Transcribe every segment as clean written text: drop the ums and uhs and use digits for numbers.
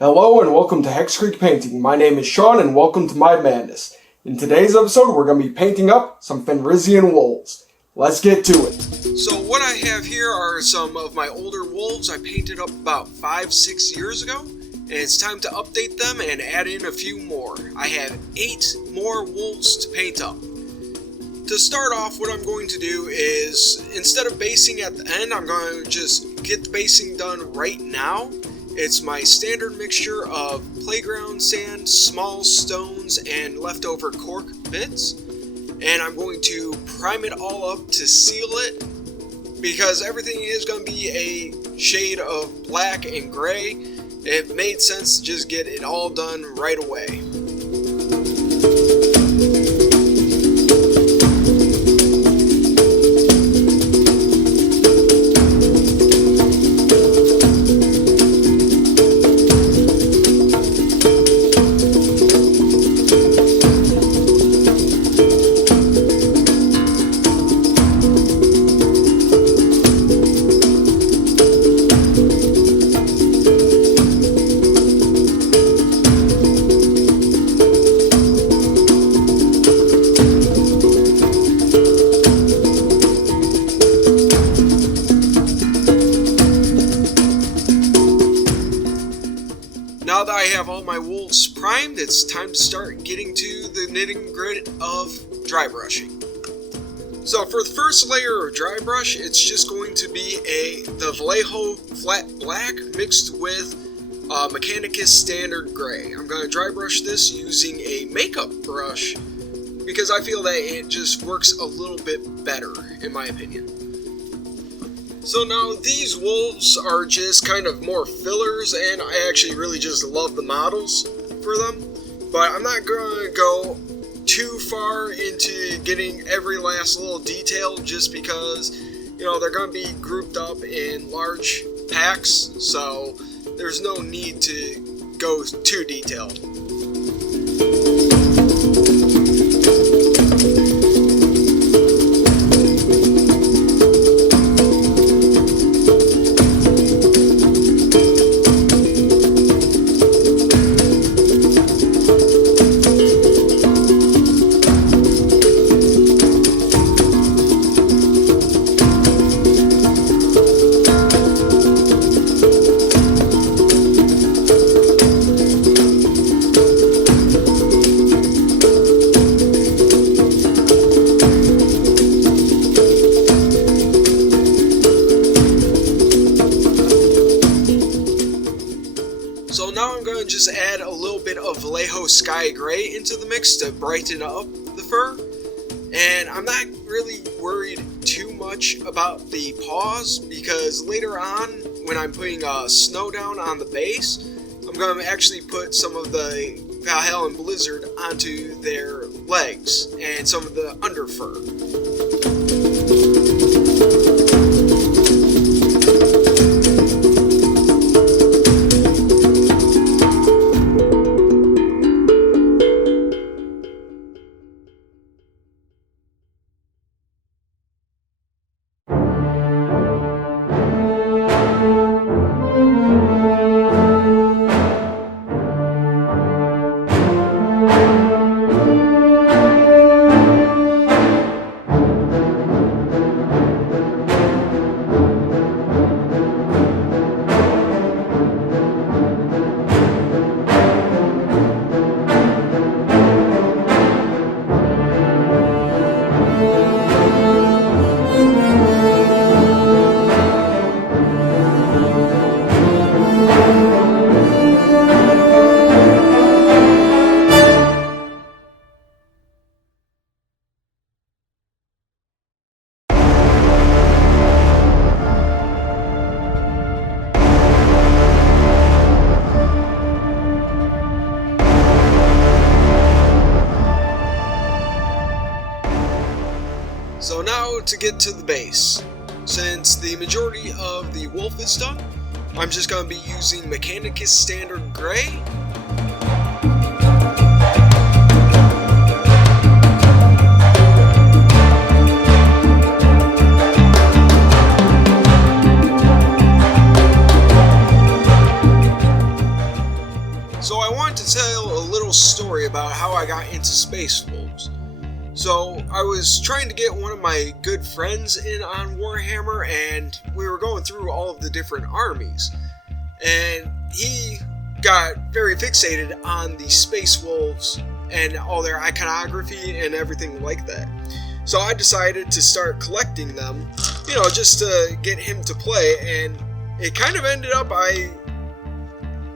Hello and welcome to Hex Creek Painting. My name is Sean and welcome to my madness. In today's episode we're going to be painting up some Fenrisian Wolves. Let's get to it. So what I have here are some of my older wolves I painted up about 5-6 years ago. And it's time to update them and add in a few more. I have 8 more wolves to paint up. To start off, what I'm going to do is, instead of basing at the end, I'm going to just get the basing done right now. It's my standard mixture of playground sand, small stones, and leftover cork bits. And I'm going to prime it all up to seal it, because everything is going to be a shade of black and gray. It made sense to just get it all done right away. Now that I have all my wolves primed, it's time to start getting to the nitty-gritty of dry brushing. So for the first layer of dry brush, it's just going to be the Vallejo Flat Black mixed with Mechanicus Standard Gray. I'm going to dry brush this using a makeup brush because I feel that it just works a little bit better, in my opinion. So now these wolves are just kind of more fillers, and I actually really just love the models for them. But I'm not going to go too far into getting every last little detail just because, they're going to be grouped up in large packs, so there's no need to go too detailed. So now I'm going to just add a little bit of Vallejo Sky Gray into the mix to brighten up the fur. And I'm not really worried too much about the paws, because later on, when I'm putting snow down on the base, I'm going to actually put some of the Valhalla Blizzard onto their legs and some of the under fur. So now to get to the base. Since the majority of the wolf is done, I'm just going to be using Mechanicus Standard Gray. So I wanted to tell a little story about how I got into Space Wolves. So I was trying to get one of my good friends in on Warhammer, and we were going through all of the different armies. And he got very fixated on the Space Wolves and all their iconography and everything like that. So I decided to start collecting them, just to get him to play, and it kind of I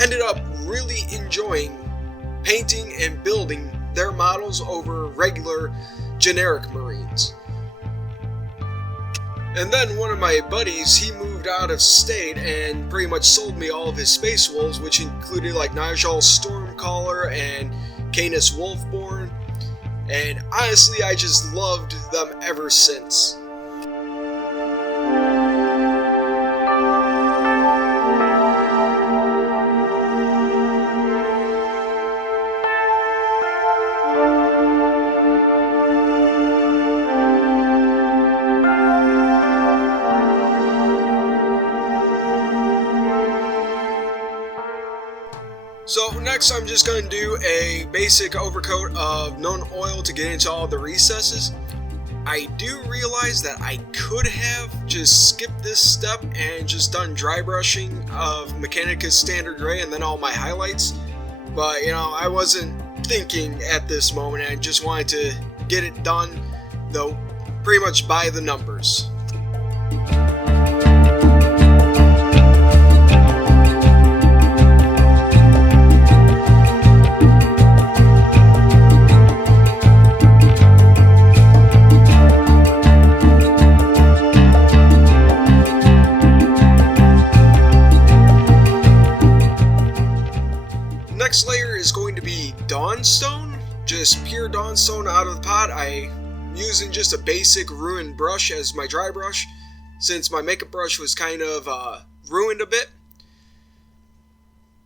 ended up really enjoying painting and building their models over regular generic Marines. And then one of my buddies, he moved out of state and pretty much sold me all of his Space Wolves, which included like Nigel Stormcaller and Canis Wolfborn. And honestly, I just loved them ever since. So next I'm just going to do a basic overcoat of known oil to get into all the recesses. I do realize that I could have just skipped this step and just done dry brushing of Mechanicus Standard Gray and then all my highlights. But I wasn't thinking at this moment, and I just wanted to get it done, though pretty much by the numbers. Next layer is going to be Dawnstone, just pure Dawnstone out of the pot. I'm using just a basic ruined brush as my dry brush, since my makeup brush was kind of ruined a bit.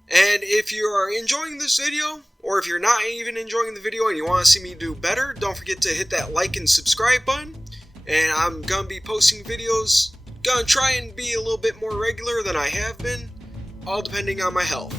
And if you are enjoying this video, or if you're not even enjoying the video and you want to see me do better, don't forget to hit that like and subscribe button. And I'm going to be posting videos, going to try and be a little bit more regular than I have been, all depending on my health.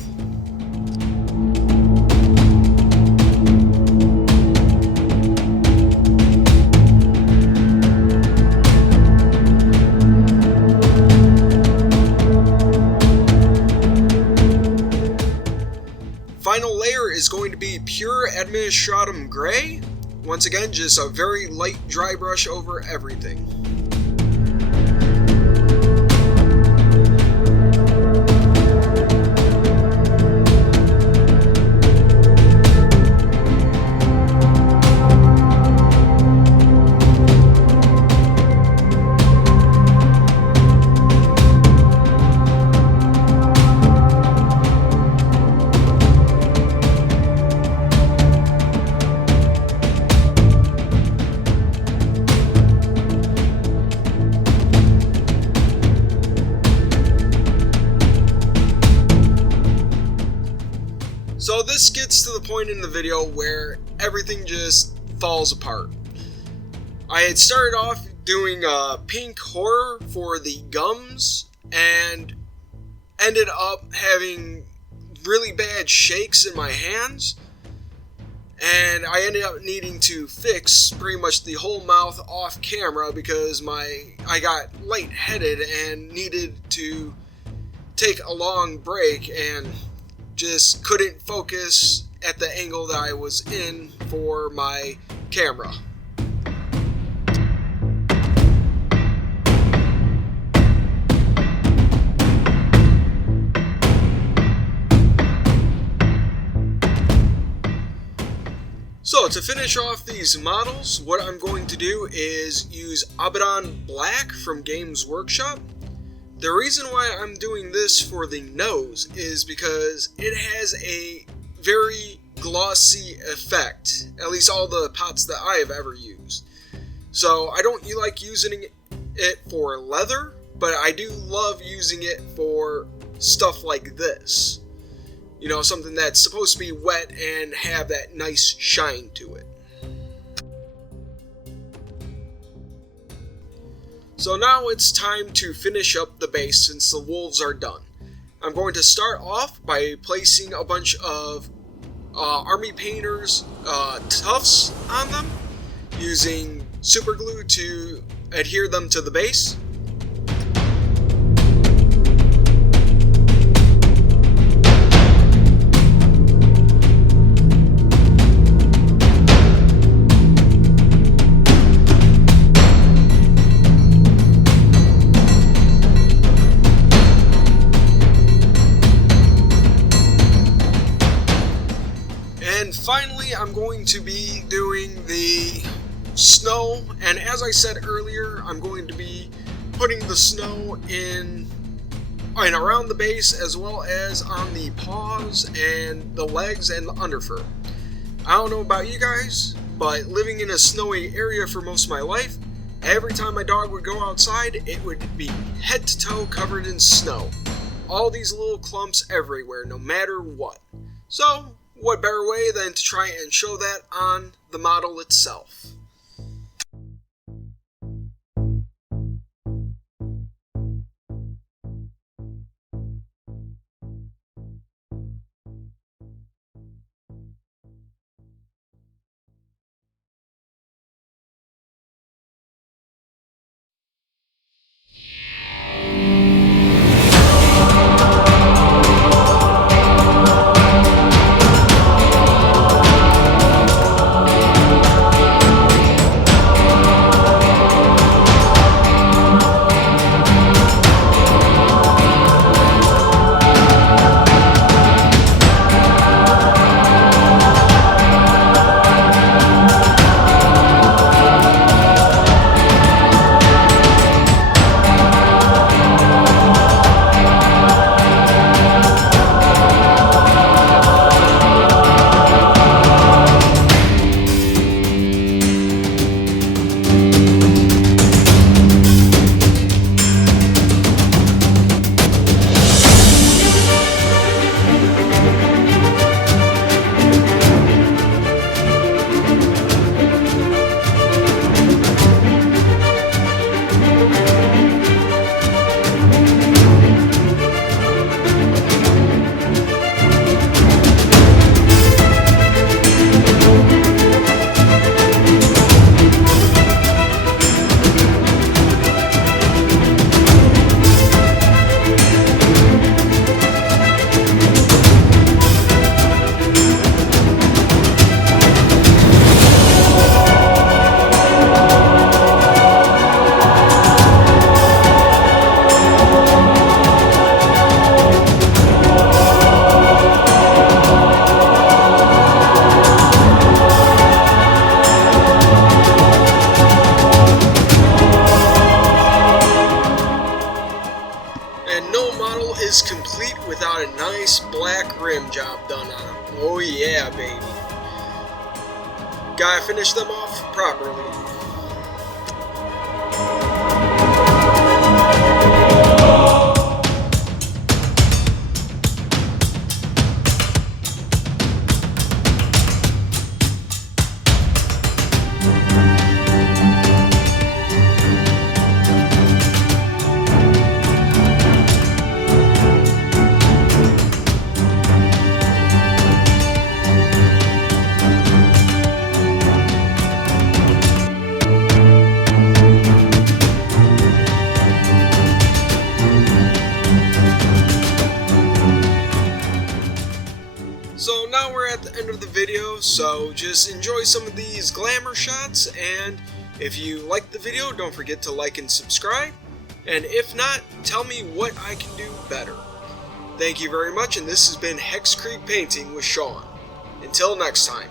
Final layer is going to be pure Administratum Gray. Once again, just a very light dry brush over everything. So this gets to the point in the video where everything just falls apart. I had started off doing pink horror for the gums and ended up having really bad shakes in my hands, and I ended up needing to fix pretty much the whole mouth off camera because I got lightheaded and needed to take a long break and just couldn't focus at the angle that I was in for my camera. So to finish off these models, what I'm going to do is use Abaddon Black from Games Workshop. The reason why I'm doing this for the nose is because it has a very glossy effect, at least all the pots that I have ever used. So I don't like using it for leather, but I do love using it for stuff like this. You know, something that's supposed to be wet and have that nice shine to it. So now it's time to finish up the base since the wolves are done. I'm going to start off by placing a bunch of Army Painter's tufts on them, using super glue to adhere them to the base. And finally, I'm going to be doing the snow, and as I said earlier, I'm going to be putting the snow in and around the base, as well as on the paws and the legs and the underfur. I don't know about you guys, but living in a snowy area for most of my life, every time my dog would go outside, it would be head to toe covered in snow. All these little clumps everywhere, no matter what. So, what better way than to try and show that on the model itself? And no model is complete without a nice black rim job done on them. Oh yeah, baby. Gotta finish them off properly. So now we're at the end of the video, so just enjoy some of these glamour shots, and if you liked the video, don't forget to like and subscribe, and if not, tell me what I can do better. Thank you very much, and this has been Hex Creek Painting with Sean. Until next time.